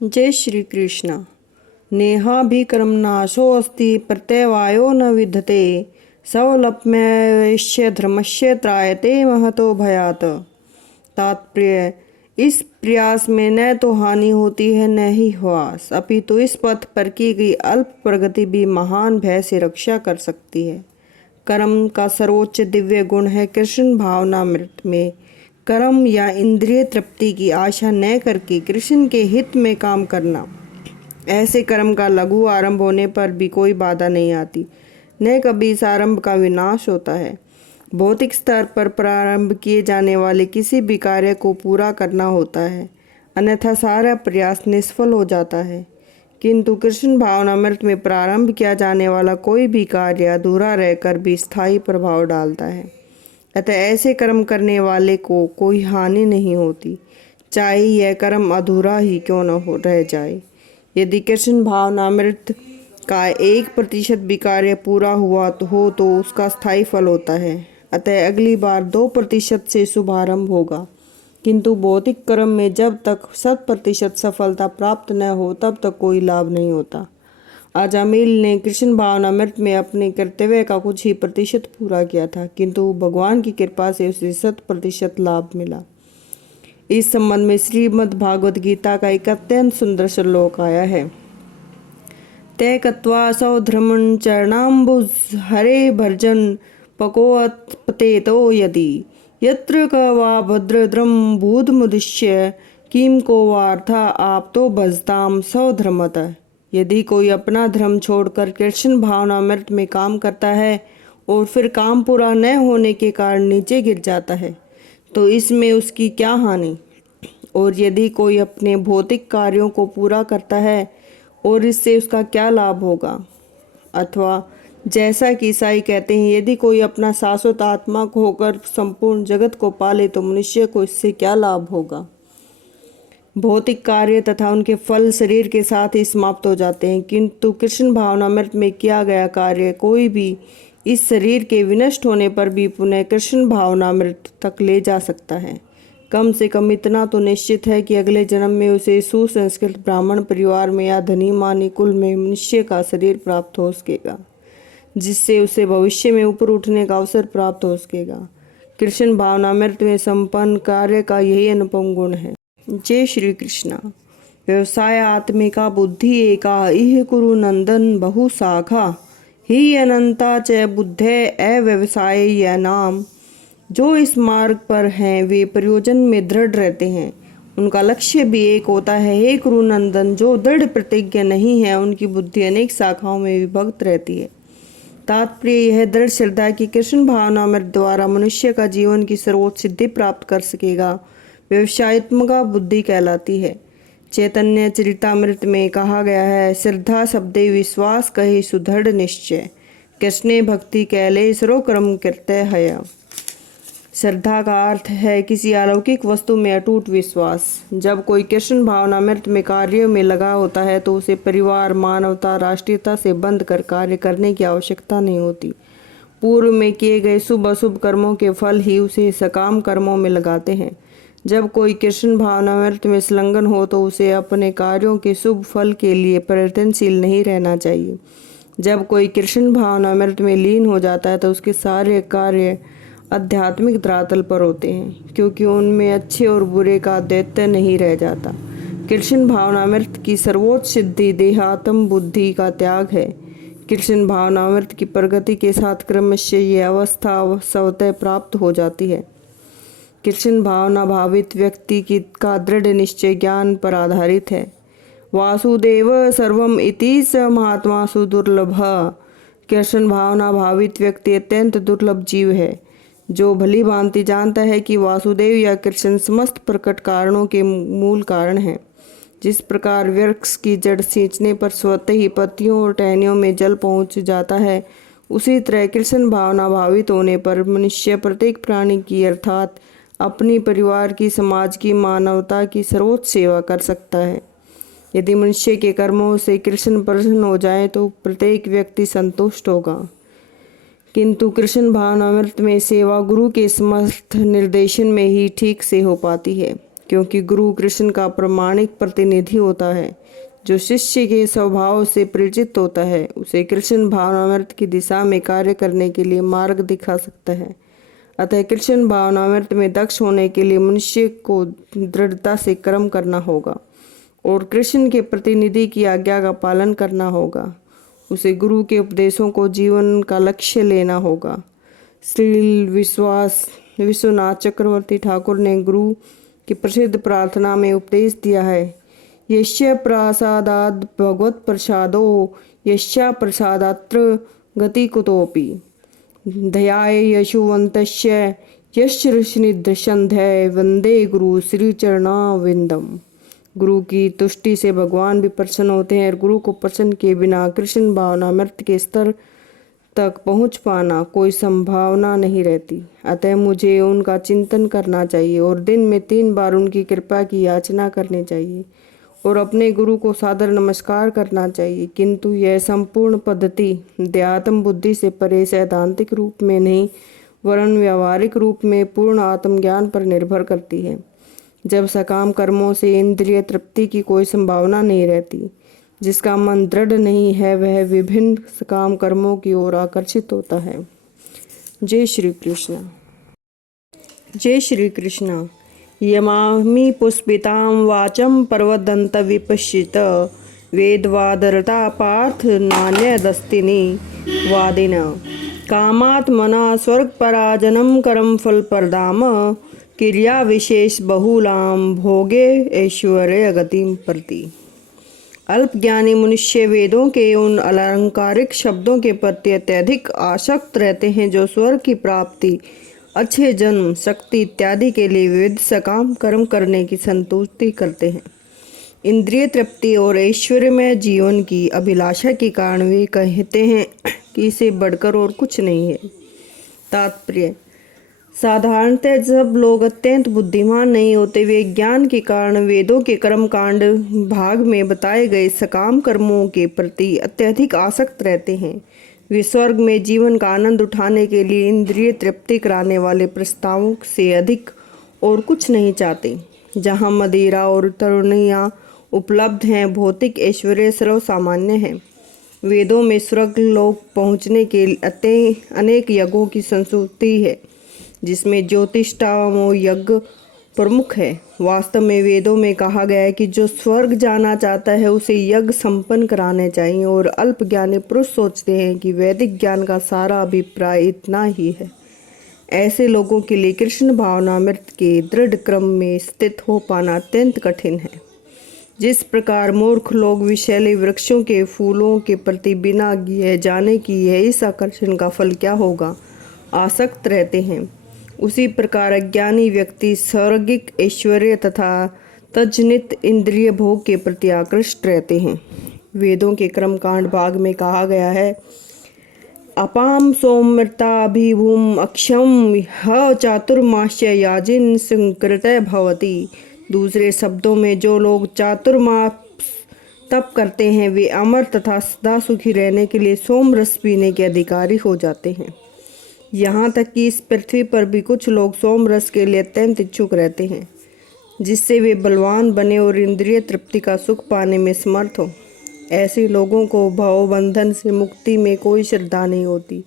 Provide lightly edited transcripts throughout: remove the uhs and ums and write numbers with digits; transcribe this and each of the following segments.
जय श्री कृष्ण। नेहाभिक्रमनाशो अस्ति प्रत्यवायो न विद्यते सवलप्यश्च धर्मस्य त्रायते महतो भयात्। तात्पर्य, इस प्रयास में न तो हानि होती है न ही ह्रास, अपितु इस पथ पर की गई अल्प प्रगति भी महान भय से रक्षा कर सकती है। कर्म का सर्वोच्च दिव्य गुण है कृष्ण भावनामृत में कर्म या इंद्रिय तृप्ति की आशा न करके कृष्ण के हित में काम करना। ऐसे कर्म का लघु आरंभ होने पर भी कोई बाधा नहीं आती, न कभी इस आरंभ का विनाश होता है। भौतिक स्तर पर प्रारंभ किए जाने वाले किसी भी कार्य को पूरा करना होता है, अन्यथा सारा प्रयास निष्फल हो जाता है। किंतु कृष्ण भावनामृत में प्रारंभ किया जाने वाला कोई भी कार्य अधूरा रहकर भी स्थायी प्रभाव डालता है। अतः ऐसे कर्म करने वाले को कोई हानि नहीं होती, चाहे यह कर्म अधूरा ही क्यों न हो रह जाए। यदि कृष्ण भावनामृत का 1% भी कार्य पूरा हुआ तो उसका स्थायी फल होता है। अतः अगली बार 2% से शुभारंभ होगा, किंतु भौतिक कर्म में जब तक 100% सफलता प्राप्त न हो तब तक कोई लाभ नहीं होता। आज अमील ने कृष्ण भावनामृत में अपने कर्तव्य का कुछ ही प्रतिशत पूरा किया था, किंतु भगवान की कृपा से उसे 100% लाभ मिला। इस संबंध में श्रीमद् भागवत गीता का एक अत्यंत सुंदर श्लोक आया है। ते कत्वा सौधर्मं चरणाम्बुज हरे भर्जन पकोत्पतेतो यदि यत्र क वा भद्रद्रम भूतमुदिश्य किम को वार्था आप तो भजताम सौधर्मतः। यदि कोई अपना धर्म छोड़कर कृष्ण भावनामृत में काम करता है और फिर काम पूरा न होने के कारण नीचे गिर जाता है, तो इसमें उसकी क्या हानि। और यदि कोई अपने भौतिक कार्यों को पूरा करता है और इससे उसका क्या लाभ होगा। अथवा जैसा कि ईसाई कहते हैं, यदि कोई अपना शाश्वत आत्मा को होकर संपूर्ण जगत को पाले तो मनुष्य को इससे क्या लाभ होगा। भौतिक कार्य तथा उनके फल शरीर के साथ ही समाप्त हो जाते हैं, किंतु कृष्ण भावनामृत में किया गया कार्य कोई भी इस शरीर के विनष्ट होने पर भी पुनः कृष्ण भावनामृत तक ले जा सकता है। कम से कम इतना तो निश्चित है कि अगले जन्म में उसे सुसंस्कृत ब्राह्मण परिवार में या धनी मानी कुल में मनुष्य का शरीर प्राप्त हो सकेगा, जिससे उसे भविष्य में ऊपर उठने का अवसर प्राप्त हो सकेगा। कृष्ण भावनामृत में संपन्न कार्य का यही अनुपम गुण है। जय श्री कृष्ण। व्यवसाय आत्मिका बुद्धि एका इह कुरु नंदन बहु शाखा ही अनंता च बुद्धे अव्यवसाय या नाम। जो इस मार्ग पर हैं वे प्रयोजन में दृढ़ रहते हैं, उनका लक्ष्य भी एक होता है। हे कुरु नंदन, जो दृढ़ प्रतिज्ञा नहीं है उनकी बुद्धि अनेक शाखाओं में विभक्त रहती है। तात्पर्य यह दृढ़ श्रद्धा कि कृष्ण भावनामृत द्वारा मनुष्य का जीवन की सर्वोच्च सिद्धि प्राप्त कर सकेगा, व्यवसायत्मका बुद्धि कहलाती है। चैतन्य चरितामृत में कहा गया है, श्रद्धा शब्दे विश्वास कहे सुदृढ़ निश्चय, कृष्णे भक्ति कैले सर्वकर्म कृत्य है। श्रद्धा का अर्थ है किसी अलौकिक वस्तु में अटूट विश्वास। जब कोई कृष्ण भावनामृत में कार्यों में लगा होता है तो उसे परिवार, मानवता, राष्ट्रीयता से बंध कर कार्य करने की आवश्यकता नहीं होती। पूर्व में किए गए शुभ अशुभ कर्मों के फल ही उसे सकाम कर्मों में लगाते हैं। जब कोई कृष्ण भावनामृत में संलग्न हो तो उसे अपने कार्यों के शुभ फल के लिए प्रयत्नशील नहीं रहना चाहिए। जब कोई कृष्ण भावनामृत में लीन हो जाता है तो उसके सारे कार्य आध्यात्मिक धरातल पर होते हैं, क्योंकि उनमें अच्छे और बुरे का द्वैत नहीं रह जाता। कृष्ण भावनामृत की सर्वोच्च सिद्धि देहात्म बुद्धि का त्याग है। कृष्ण भावनामृत की प्रगति के साथ क्रमशः ये अवस्था स्वतः प्राप्त हो जाती है। कृष्ण भावना भावित व्यक्ति का दृढ़ निश्चय ज्ञान पर आधारित है। वासुदेव सर्वम इति स महात्मा सुदुर्लभ। कृष्ण भावना भावित व्यक्ति अत्यंत दुर्लभ जीव है, जो भली भांति जानता है कि वासुदेव या कृष्ण समस्त प्रकट कारणों के मूल कारण हैं। जिस प्रकार वृक्ष की जड़ सींचने पर स्वतः ही पत्तियों और टहनियों में जल पहुंच जाता है, उसी तरह कृष्ण भावना भावित होने पर मनुष्य प्रत्येक प्राणी की अर्थात अपनी, परिवार की, समाज की, मानवता की सर्वोच्च सेवा कर सकता है। यदि मनुष्य के कर्मों से कृष्ण प्रसन्न हो जाए तो प्रत्येक व्यक्ति संतुष्ट होगा, किंतु कृष्ण भावनामृत में सेवा गुरु के समर्थ निर्देशन में ही ठीक से हो पाती है। क्योंकि गुरु कृष्ण का प्रामाणिक प्रतिनिधि होता है। जो शिष्य के स्वभाव से परिचित होता है उसे कृष्ण भावनामृत की दिशा में कार्य करने के लिए मार्ग दिखा सकता है। अतः कृष्ण भावनामृत में दक्ष होने के लिए मनुष्य को दृढ़ता से कर्म करना होगा और कृष्ण के प्रतिनिधि की आज्ञा का पालन करना होगा। उसे गुरु के उपदेशों को जीवन का लक्ष्य लेना होगा। श्री विश्वनाथ चक्रवर्ती ठाकुर ने गुरु की प्रसिद्ध प्रार्थना में उपदेश दिया है, यस्य प्रसादात् भगवत प्रसादो यस्या प्रसादात्र गति कुतोपि दयाय यशुवंतस्य यश्रुष्णिदृशंधय वंदे गुरु श्री चरणाविंदम। गुरु की तुष्टि से भगवान भी प्रसन्न होते हैं और गुरु को प्रसन्न किए बिना कृष्ण भावनामृत के स्तर तक पहुंच पाना कोई संभावना नहीं रहती। अतः मुझे उनका चिंतन करना चाहिए और दिन में 3 बार उनकी कृपा की याचना करनी चाहिए और अपने गुरु को सादर नमस्कार करना चाहिए। किंतु यह संपूर्ण पद्धति अध्यात्म बुद्धि से परे सैद्धांतिक रूप में नहीं वरन व्यावहारिक रूप में पूर्ण आत्मज्ञान पर निर्भर करती है। जब सकाम कर्मों से इंद्रिय तृप्ति की कोई संभावना नहीं रहती, जिसका मन दृढ़ नहीं है वह विभिन्न सकाम कर्मों की ओर आकर्षित होता है। जय श्री कृष्ण। जय श्री कृष्ण। यमामि पुष्पितां वाचं पर्वदन्त विपश्चित वेदवादरता पार्थ नान्यदस्तिनि वादिन कामात्मना स्वर्गपराजनं कर्म फलप्रदाम क्रिया विशेष बहुलाम भोगे ऐश्वर्य गतिम प्रति। अल्पज्ञानी मनुष्य वेदों के उन अलंकारिक शब्दों के प्रति अत्यधिक आसक्त रहते हैं जो स्वर्ग की प्राप्ति, अच्छे जन्म, शक्ति इत्यादि के लिए विविध सकाम कर्म करने की संतुष्टि करते हैं। इंद्रिय तृप्ति और ऐश्वर्यमय जीवन की अभिलाषा के कारण वे कहते हैं कि इसे बढ़कर और कुछ नहीं है। तात्पर्य: साधारणतः जब लोग अत्यंत बुद्धिमान नहीं होते वे ज्ञान के कारण वेदों के कर्मकांड भाग में बताए गए सकाम कर्मों के प्रति अत्यधिक आसक्त रहते हैं। वे स्वर्ग में जीवन का आनंद उठाने के लिए इंद्रिय तृप्ति कराने वाले प्रस्तावों से अधिक और कुछ नहीं चाहते। जहाँ मदिरा और तरुणियाँ उपलब्ध हैं, भौतिक ऐश्वर्य सर्वसामान्य है। वेदों में स्वर्ग लोक पहुँचने के अनेक यज्ञों की संस्तुति है, जिसमें ज्योतिष्ठामो यज्ञ प्रमुख है। वास्तव में वेदों में कहा गया है कि जो स्वर्ग जाना चाहता है उसे यज्ञ संपन्न कराने चाहिए और अल्पज्ञानी पुरुष सोचते हैं कि वैदिक ज्ञान का सारा अभिप्राय इतना ही है। ऐसे लोगों के लिए कृष्ण भावनामृत के दृढ़ क्रम में स्थित हो पाना अत्यंत कठिन है। जिस प्रकार मूर्ख लोग विषैले वृक्षों के फूलों के प्रति बिना यह जाने कि यह इस आकर्षण का फल क्या होगा आसक्त रहते हैं, उसी प्रकार अज्ञानी व्यक्ति स्वर्गिक ऐश्वर्य तथा तजनित इंद्रिय भोग के प्रति आकृष्ट रहते हैं। वेदों के कर्मकांड भाग में कहा गया है, अपाम सौम्यताभिभूम अक्षम ह चातुर्मास्य याजिन संकृत भवति। दूसरे शब्दों में जो लोग चातुर्मास तप करते हैं वे अमर तथा सदा सुखी रहने के लिए सोम रस पीने के अधिकारी हो जाते हैं। यहाँ तक कि इस पृथ्वी पर भी कुछ लोग सोम रस के लिए अत्यंत इच्छुक रहते हैं, जिससे वे बलवान बने और इंद्रिय तृप्ति का सुख पाने में समर्थ हो। ऐसे लोगों को भवबंधन से मुक्ति में कोई श्रद्धा नहीं होती।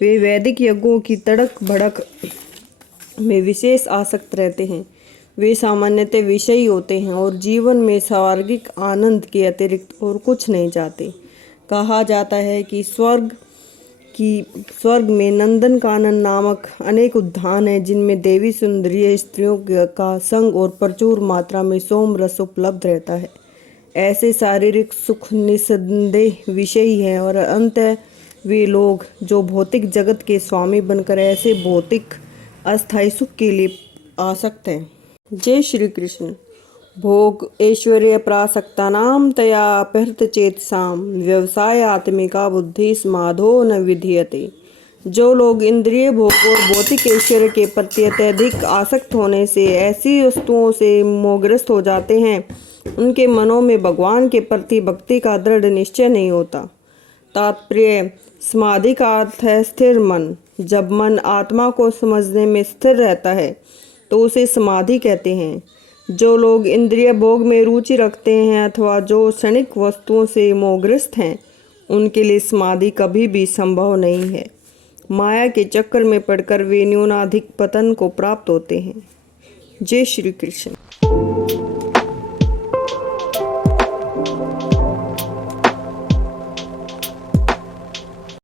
वे वैदिक यज्ञों की तड़क भड़क में विशेष आसक्त रहते हैं। वे सामान्यतः विषयी होते हैं और जीवन में स्वर्गिक आनंद के अतिरिक्त और कुछ नहीं चाहते। कहा जाता है कि स्वर्ग में नंदन कानन नामक अनेक उद्यान हैं, जिनमें देवी सुंदरी स्त्रियों का संग और प्रचुर मात्रा में सोम रस उपलब्ध रहता है। ऐसे शारीरिक सुख निस्संदेह विषयी हैं और अंततः वे लोग जो भौतिक जगत के स्वामी बनकर ऐसे भौतिक अस्थायी सुख के लिए आसक्त हैं। जय श्री कृष्ण। भोग ऐश्वर्य प्रासक्तानां तया अपहृत चेतसाम व्यवसाय आत्मिका बुद्धि समाधो न विधीयते। जो लोग इंद्रिय भोग और भौतिक ऐश्वर्य के प्रति अत्यधिक आसक्त होने से ऐसी वस्तुओं से मोहग्रस्त हो जाते हैं, उनके मनों में भगवान के प्रति भक्ति का दृढ़ निश्चय नहीं होता। तात्पर्य: समाधि का अर्थ है स्थिर मन। जब मन आत्मा को समझने में स्थिर रहता है तो उसे समाधि कहते हैं। जो लोग इंद्रिय भोग में रुचि रखते हैं अथवा जो क्षणिक वस्तुओं से मोहग्रस्त हैं, उनके लिए समाधि कभी भी संभव नहीं है। माया के चक्कर में पड़कर वे न्यूनाधिक पतन को प्राप्त होते हैं। जय श्री कृष्ण।